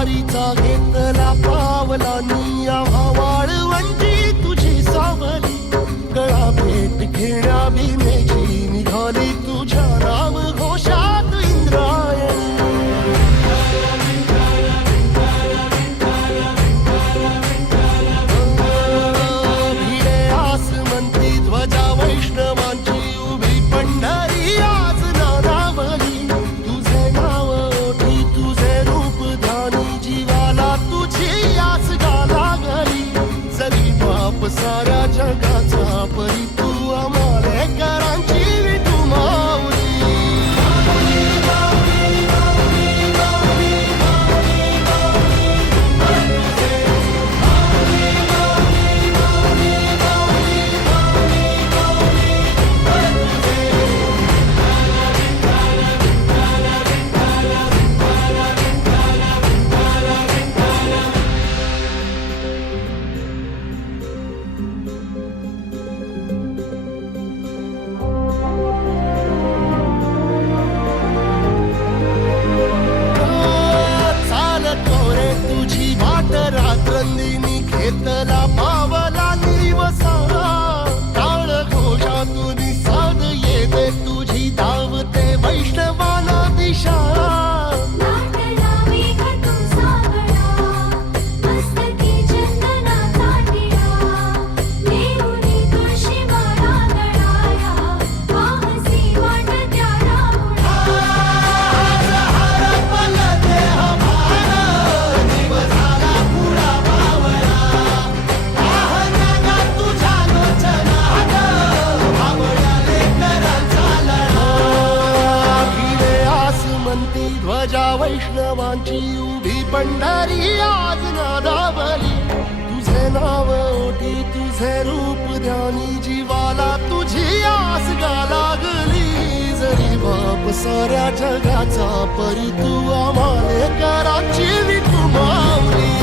वारीचा घेतला पावलांनी आम्हा वाळवंटी तुझी सावली गळा भेट घेण्या भीमेची निघाली तुझ्या नाम घोषात इंद्रायणी भिडे आसमंती ध्वजा वैष्णवांची उभी पंढरी आज नानावली तुझे नाव ओठी तुझे रूप ध्यानी जीवाला तुझी आस गा लागली जरी बाप साऱ्या जगाचा परी तू आमालेकरांची विठू माऊली रात्रंदिनी घेतला पावला निवसाला टाळ घोषातून साध येते तुझी धावते वैष्णवाला दिशा ध्वजा वैष्णवांची उभी पंढरी आज नादावली तुझे नाव ओठी तुझे रूप ध्यानी जीवाला तुझी आस गा लागली जरी बाप साऱ्या जगाचा परी तू आमालेकरांची विठू माऊली